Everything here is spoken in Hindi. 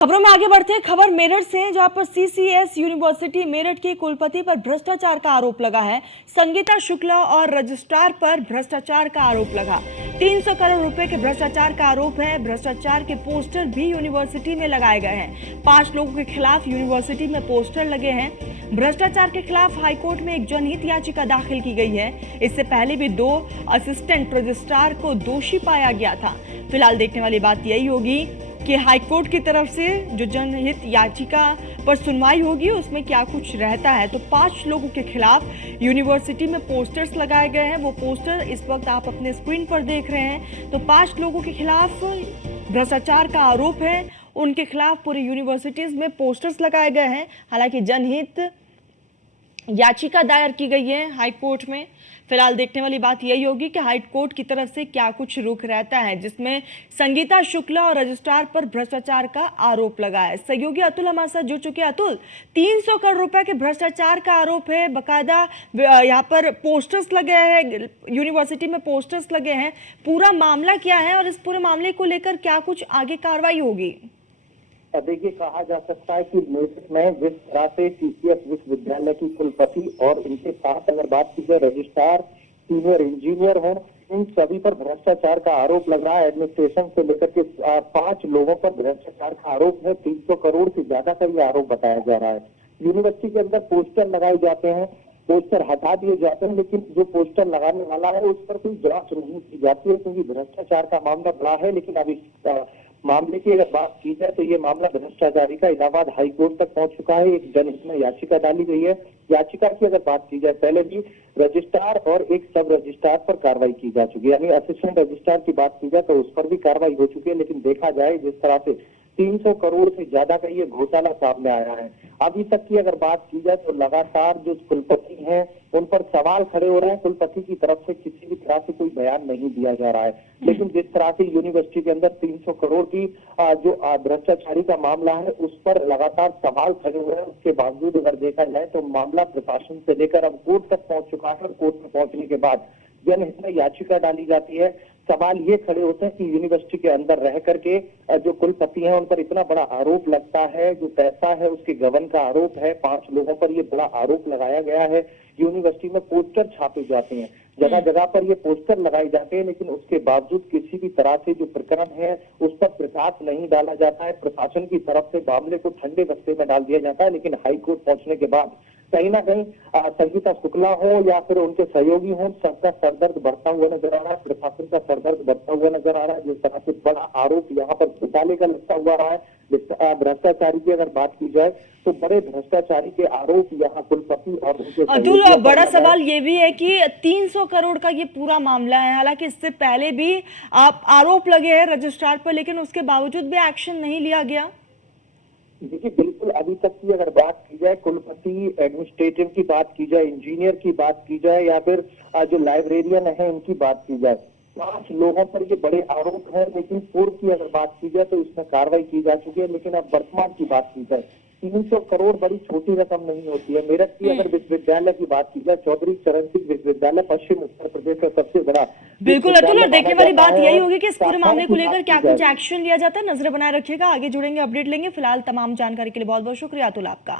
खबरों में आगे बढ़ते हैं। खबर मेरठ से है, जहां पर सीसीएस यूनिवर्सिटी मेरठ के कुलपति पर भ्रष्टाचार का आरोप लगा है। संगीता शुक्ला और रजिस्ट्रार पर भ्रष्टाचार का आरोप लगा। 300 करोड़ रुपए के भ्रष्टाचार का आरोप है। भ्रष्टाचार के पोस्टर भी यूनिवर्सिटी में लगाए गए हैं। 5 लोगों के खिलाफ यूनिवर्सिटी में पोस्टर लगे हैं। भ्रष्टाचार के खिलाफ हाईकोर्ट में एक जनहित याचिका दाखिल की गई है। इससे पहले भी 2 असिस्टेंट रजिस्ट्रार को दोषी पाया गया था। फिलहाल देखने वाली बात यही होगी कि हाईकोर्ट की तरफ से जो जनहित याचिका पर सुनवाई होगी उसमें क्या कुछ रहता है। तो 5 लोगों के खिलाफ यूनिवर्सिटी में पोस्टर्स लगाए गए हैं। वो पोस्टर इस वक्त आप अपने स्क्रीन पर देख रहे हैं। तो 5 लोगों के खिलाफ भ्रष्टाचार का आरोप है। उनके खिलाफ पूरी यूनिवर्सिटीज में पोस्टर्स लगाए गए हैं। हालांकि जनहित याचिका दायर की गई है हाईकोर्ट में। फिलहाल देखने वाली बात यही होगी कि हाईकोर्ट की तरफ से क्या कुछ रुख रहता है, जिसमें संगीता शुक्ला और रजिस्ट्रार पर भ्रष्टाचार का आरोप लगा है। सहयोगी अतुल हमारे साथ जुड़ चुके हैं। अतुल, 300 करोड़ रुपए के भ्रष्टाचार का आरोप है। बकायदा यहाँ पर पोस्टर्स लगे हैं, यूनिवर्सिटी में पोस्टर्स लगे हैं। पूरा मामला क्या है और इस पूरे मामले को लेकर क्या कुछ आगे कार्रवाई होगी? देखिए, कहा जा सकता है कि मेरठ में जिस तरह से सीसीएस विश्वविद्यालय की कुलपति और इनके साथ अगर बात की जाए रजिस्ट्रार, सीनियर इंजीनियर हो, इन सभी पर भ्रष्टाचार का आरोप लग रहा है। एडमिनिस्ट्रेशन से लेकर के 5 लोगों पर भ्रष्टाचार का आरोप है। 300 करोड़ से ज्यादा का ये आरोप बताया जा रहा है। यूनिवर्सिटी के अंदर पोस्टर लगाए जाते हैं, पोस्टर हटा दिए जाते हैं, लेकिन जो पोस्टर लगाने वाला है उस पर कोई जांच नहीं की जाती है, क्योंकि भ्रष्टाचार का मामला बड़ा है। लेकिन अब इस मामले की अगर बात की जाए तो ये मामला भ्रष्टाचारी का इलाहाबाद हाईकोर्ट तक पहुंच चुका है। एक जनहित में याचिका डाली गई है। याचिका की अगर बात की जाए, पहले भी रजिस्ट्रार और एक सब रजिस्ट्रार पर कार्रवाई की जा चुकी है, यानी असिस्टेंट रजिस्ट्रार की बात की जाए तो उस पर भी कार्रवाई हो चुकी है। लेकिन देखा जाए जिस तरह से 300 करोड़ से ज्यादा का ये घोटाला सामने आया है, अभी तक की अगर बात की जाए तो लगातार जो कुलपति हैं उन पर सवाल खड़े हो रहे हैं। कुलपति की तरफ से किसी भी तरह से कोई बयान नहीं दिया जा रहा है। लेकिन जिस तरह से यूनिवर्सिटी के अंदर 300 करोड़ की जो भ्रष्टाचारी का मामला है उस पर लगातार सवाल खड़े हुए हैं, उसके बावजूद अगर देखा जाए तो मामला प्रशासन से लेकर अब कोर्ट तक पहुंच चुका है। और कोर्ट में पहुंचने के बाद जनहित में याचिका डाली जाती है। सवाल ये खड़े होते हैं कि यूनिवर्सिटी के अंदर रह करके जो कुलपति हैं उन पर इतना बड़ा आरोप लगता है, जो पैसा है उसके गबन का आरोप है। 5 लोगों पर ये बड़ा आरोप लगाया गया है। यूनिवर्सिटी में पोस्टर छापे जाते हैं, जगह जगह पर ये पोस्टर लगाए जाते हैं, लेकिन उसके बावजूद किसी भी तरह से जो प्रकरण है उस पर प्रकाश नहीं डाला जाता है। प्रशासन की तरफ से मामले को ठंडे बस्ते में डाल दिया जाता है। लेकिन हाईकोर्ट पहुंचने के बाद कहीं ना कहीं संगीता शुक्ला हो या फिर उनके सहयोगी हो, सबका सरदर्द बढ़ता हुआ नजर आ रहा है। प्रशासन का सरदर्द बढ़ता हुआ नजर आ रहा है। जिस तरह से बड़ा आरोप यहाँ पर घोटाले का लगता हुआ रहा है। भ्रष्टाचारी की अगर बात की जाए तो बड़े भ्रष्टाचारी के आरोप यहाँ कुलपति और उनके अतुल, बड़ा सवाल ये भी है कि 300 करोड़ का ये पूरा मामला है। हालांकि इससे पहले भी आप आरोप लगे हैं रजिस्ट्रार पर, लेकिन उसके बावजूद भी एक्शन नहीं लिया गया। देखिए, बिल्कुल अभी तक की अगर बात की जाए, कुलपति, एडमिनिस्ट्रेटिव की बात की जाए, इंजीनियर की बात की जाए या फिर जो लाइब्रेरियन है इनकी बात की जाए, 5 लोगों पर ये बड़े आरोप है। लेकिन पूर्व की अगर बात की जाए तो इसमें कार्रवाई की जा चुकी है। लेकिन अब वर्तमान की बात की जाए, 300 करोड़ बड़ी छोटी रकम नहीं होती है। मेरठ की अगर विश्वविद्यालय की बात की जाए, चौधरी चरण सिंह विश्वविद्यालय पश्चिम उत्तर प्रदेश का सबसे बड़ा। बिल्कुल अतुल, और देखने वाली बात यही होगी कि इस पूरे मामले को लेकर क्या कुछ एक्शन लिया जाता है। नजर बनाए रखिएगा, आगे जुड़ेंगे, अपडेट लेंगे। फिलहाल तमाम जानकारी के लिए बहुत बहुत शुक्रिया अतुल आपका।